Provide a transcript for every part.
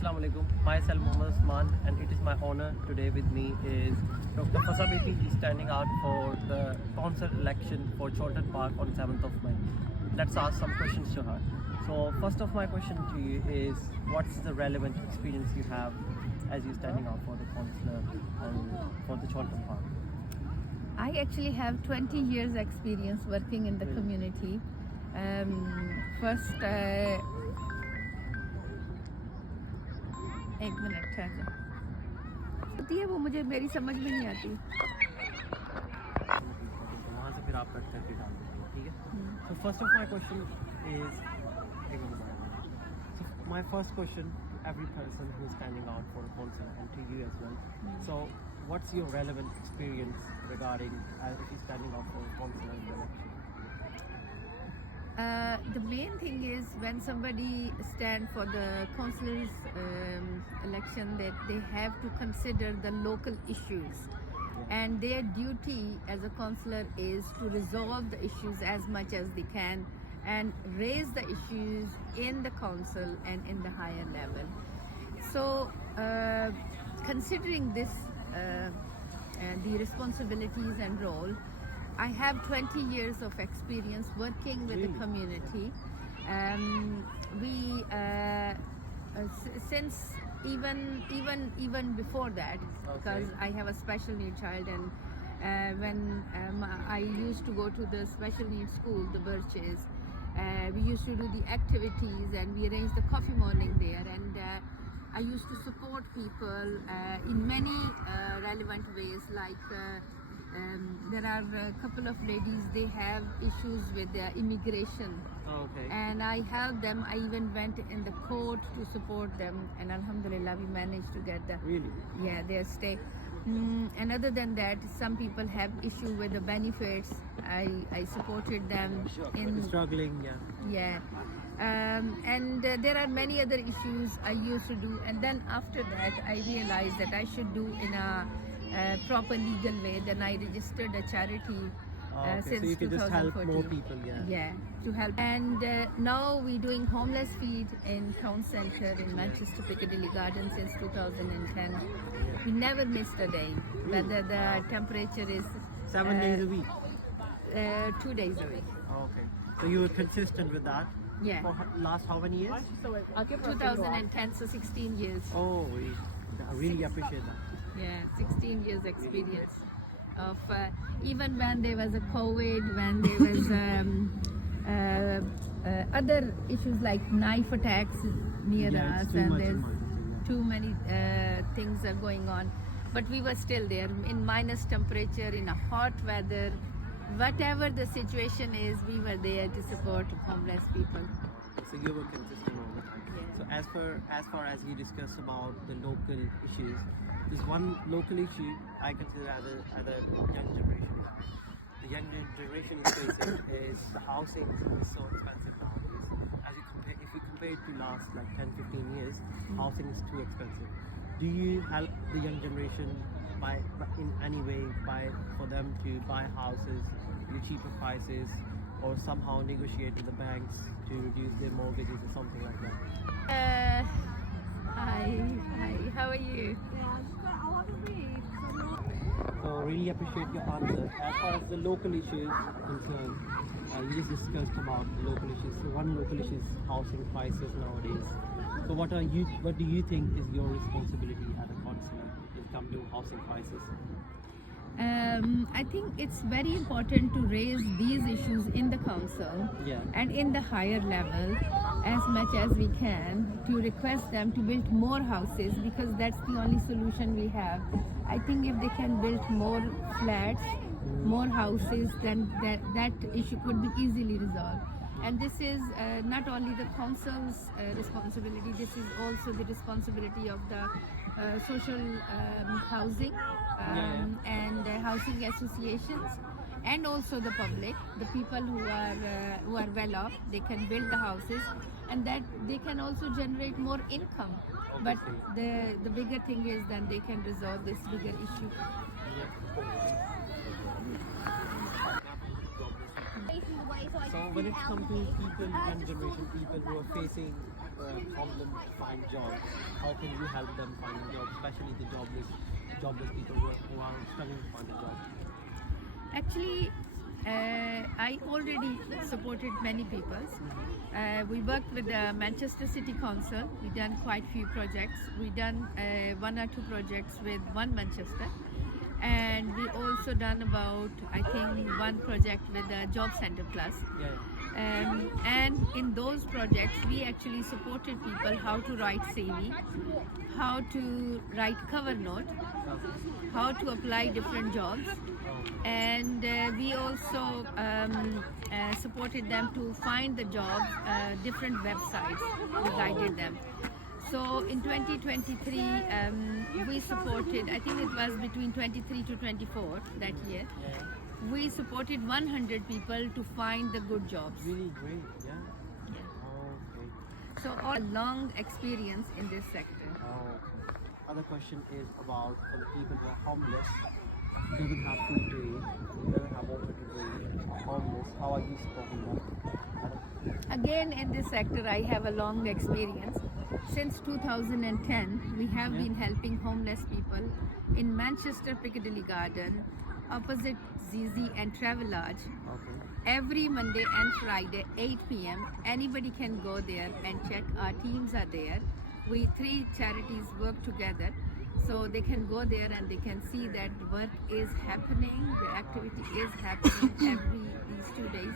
Assalamu alaikum. Myself Mohammad Usman, and it is my honor today with me is Dr. Fasabiti is standing out for the council election for Chorlton Park on 7th of May. Let's ask some questions to her. So first of my question to you is, what's the relevant experience you have as you standing out for the councillor for the Chorlton Park? I actually have 20 years experience working in the community. First, एक minute ठहर जा होती है वो मुझे मेरी समझ में नहीं आती. वहाँ से फिर आप कट करके डाल दीजिए, ठीक है? So first of my question is, so my first question to every person who is standing out for a council and to you as well. So what's your relevant experience regarding if you're standing out for a council in the election? The main thing is when somebody stand for the councillors election, that they have to consider the local issues, and their duty as a councillor is to resolve the issues as much as they can and raise the issues in the council and in the higher level. So considering this the responsibilities and role, I have 20 years of experience working with the community. Since even before that, because I have a special needs child, and when I used to go to the special needs school, the Birches, we used to do the activities and we arranged the coffee morning there, and I used to support people in many relevant ways, like there are a couple of ladies, they have issues with their immigration. And I helped them. I even went in the court to support them, and alhamdulillah we managed to get their stay. And other than that, some people have issue with the benefits. I supported them in struggling. And there are many other issues I used to do, and then after that I realized that I should do in a proper legal way. Then I registered a charity since so you can 2014. just help more people, to help. And now we're doing homeless feed in town center in Manchester Piccadilly Garden since 2010. We never missed a day, whether the temperature is 7 days a week. 2 days a week. Okay, so you were consistent with that. For last how many years? 2010, so 16 years. Oh, I really appreciate that. 16 years experience of even when there was a COVID, when there was other issues like knife attacks near us, and there's too many things are going on, but we were still there in minus temperature, in a hot weather, whatever the situation is, we were there to support homeless people. So you were consistent all the time. So as far as you discuss about the local issues, there's one local issue I consider as a young generation issue. The young generation is facing is the housing is so expensive nowadays. If you compare it to last like 10-15 years, housing is too expensive. Do you help the young generation in any way for them to buy houses at cheaper prices, or somehow negotiate with the banks to reduce their mortgages or something like that? Hi, how are you? So really appreciate your answer. As far as the local issues concerned, you just discussed about the local issues. So one local issue is housing prices nowadays. So what do you think is your responsibility as a councillor when it comes to housing prices? I think it's very important to raise these issues in the council and in the higher level as much as we can, to request them to build more houses, because that's the only solution we have. I think if they can build more flats, more houses, then that issue could be easily resolved. And this is not only the council's responsibility, this is also the responsibility of the social housing and housing associations, and also the public, the people who are well off. They can build the houses, and that they can also generate more income. But the bigger thing is that they can resolve this bigger issue. So when it comes to people, young generation people who are facing help them find jobs? How can you help them finding jobs, especially the jobless people who are struggling to find a job? Actually, I already supported many people. We worked with the Manchester City Council. We done quite few projects. We done 1 or 2 projects with One Manchester, and we also done about, I think, 1 project with the Job Center Plus. Yeah. And in those projects, we actually supported people how to write CV, how to write cover note, how to apply different jobs, and we also supported them to find the jobs, different websites. We guided them. So in 2023, we supported, I think it was between 23 to 24 that year. Yeah. We supported 100 people to find the good jobs. Really great. Yeah. Yeah. Okay. So all long experience in this sector. Okay. Other question is about for the people who are homeless, who don't have food to eat, who don't have water to drink, are homeless. How are you supporting them? Again, in this sector, I have a long experience. Since 2010, we have been helping homeless people in Manchester Piccadilly Garden, opposite Zizi and Travelodge. Okay. Every Monday and Friday, 8 p.m. Anybody can go there and check. Our teams are there. We 3 charities work together, so they can go there and they can see that work is happening, the activity is happening every these 2 days.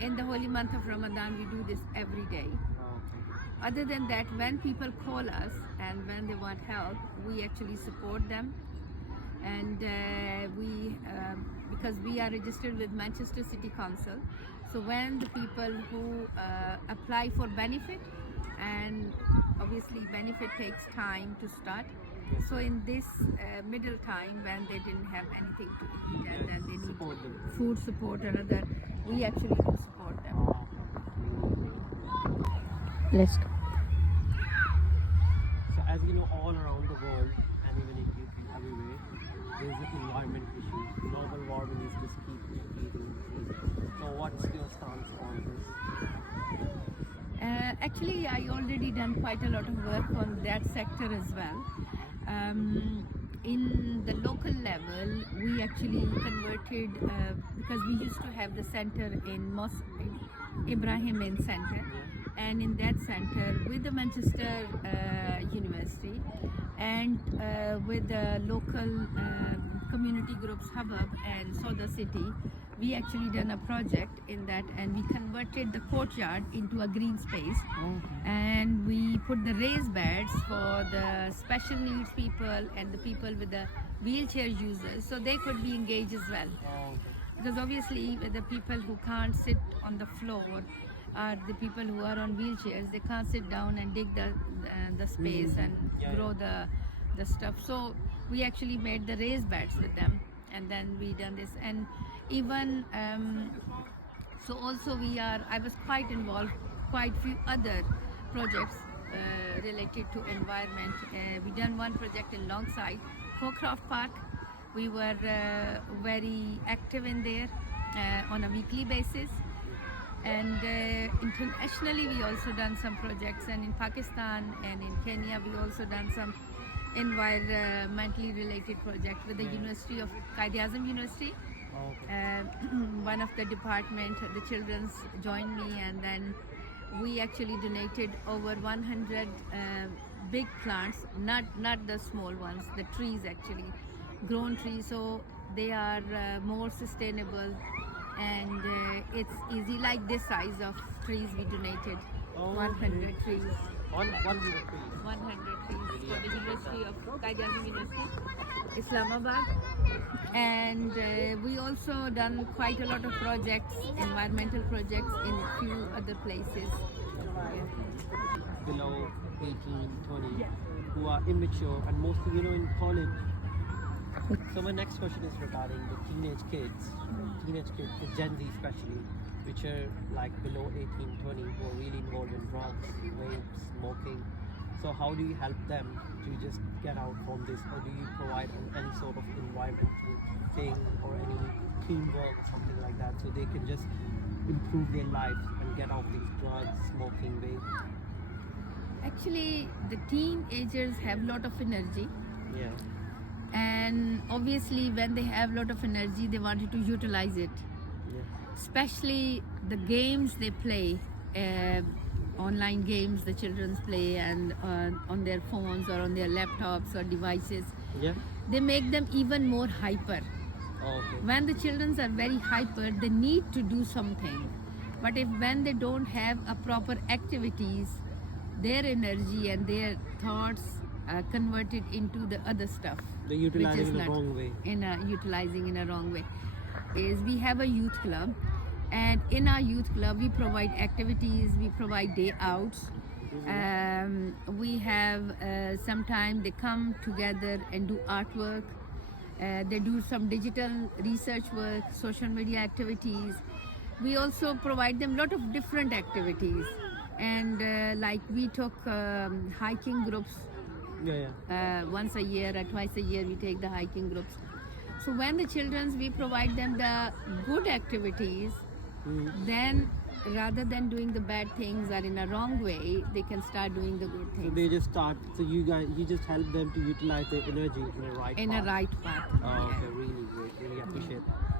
In the holy month of Ramadan, we do this every day. Okay. Other than that, when people call us and when they want help, we actually support them. And because we are registered with Manchester City Council, so when the people who apply for benefit, and obviously benefit takes time to start, so in this middle time when they didn't have anything to eat and then they need Support them. food support or other, we actually do support them. Let's go. So as you know, all around the world, and even in UK, everywhere, there is environment issues. Global warming is just keep increasing. So what's your stance on this? Actually, I already done quite a lot of work on that sector as well. In the local level, we actually converted, because we used to have the center in Mosque Ibrahim Main Center, and in that center with the Manchester University and with the local community groups Habab and Soda City, we actually done a project in that, and we converted the courtyard into a green space, and we put the raised beds for the special needs people and the people with the wheelchair users, so they could be engaged as well. Because obviously with the people who can't sit on the floor are the people who are on wheelchairs, they can't sit down and dig the space and grow the stuff. So we actually made the raised beds with them, and then we done this. And even so also I was quite involved quite few other projects related to environment. We done one project in Longside, Hocroft Park. We were very active in there on a weekly basis. And internationally, we also done some projects, and in Pakistan and in Kenya, we also done some environmentally related project with the University of Quaid-e-Azam University. One of the department, the children's joined me, and then we actually donated over 100 big plants, not the small ones, the trees actually, grown trees, so they are more sustainable, and it's easy, like this size of trees we donated. 100 trees. 100 trees. 100 trees for the University of Quaid-e-Azam University, Islamabad. And we also done quite a lot of projects, environmental projects in a few other places. Below 18, 20, who are immature, and mostly, in college. So my next question is regarding the teenage kids, the Gen Z especially, which are like below 18, 20, who are really involved in drugs, vapes, smoking. So how do you help them to just get out from this, or do you provide any sort of environmental thing or any teamwork or something like that, so they can just improve their lives and get off these drugs, smoking, vape? Actually, the teenagers have a lot of energy, Yeah. and obviously, when they have a lot of energy, they wanted to utilize it. Yeah. Especially the games they play, online games the children play, and on their phones or on their laptops or devices, Yeah. they make them even more hyper. Oh, okay. When the children are very hyper, they need to do something. But if when they don't have a proper activities, their energy and their thoughts are converted into the other stuff. They're which utilizing is in the not wrong way. utilizing in a wrong way. Is we have a youth club, and in our youth club we provide activities, we provide day outs. We have sometime they come together and do artwork. They do some digital research work, social media activities. We also provide them a lot of different activities, and like we took hiking groups Yeah. Yeah. once a year or twice a year. We take the hiking groups. So when the children, we provide them the good activities, then rather than doing the bad things or in a wrong way, they can start doing the good So things they just start. So you just help them to utilize their energy in the right in path. a right path. Oh, okay, really great. Really appreciate that.